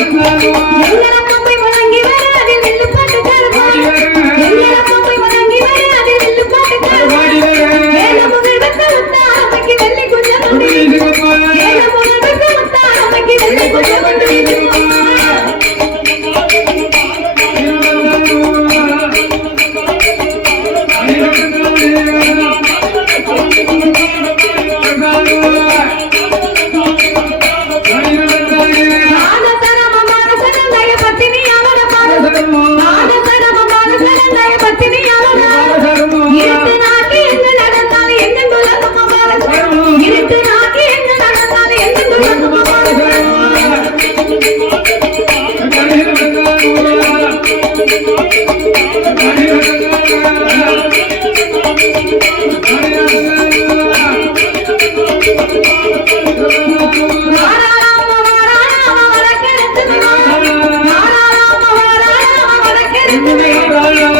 ಎಲ್ಲರ Thank you.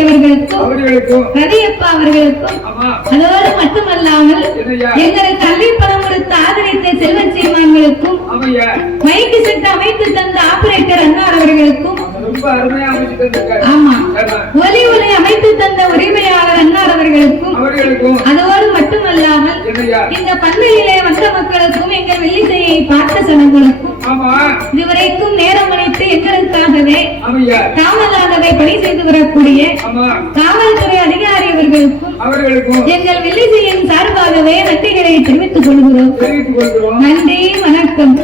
அவர்களுக்கும் ரவியப்பா அவர்களுக்கும் அதோடு மட்டுமல்லாமல் எங்களை கல்வி பணம் கொடுத்து ஆதரித்த செல்வ சீமான்களுக்கும் மைக்கு செட்டு அமைத்து தந்த ஆபரேட்டர் அன்னார் அவர்களுக்கும் ஆமா. ஒலி ஒலி அமைத்து தந்த உரிமையாளர் அன்னார் அவர்களுக்கும் அதோடு மட்டுமல்லாமல் இந்த பந்தலிலே வந்த மக்களுக்கும் எங்கள் வெள்ளிசையை பார்த்த சனங்களுக்கும் இதுவரைக்கும் நேரம் அளித்து எங்களுக்காகவே தாமதாகவே பணி செய்து வரக்கூடிய காவல்துறை அதிகாரி அவர்களுக்கும் எங்கள் வெள்ளிசையின் சார்பாகவே நன்றிகளை தெரிவித்துக் கொள்கிறோம். நன்றி வணக்கம்.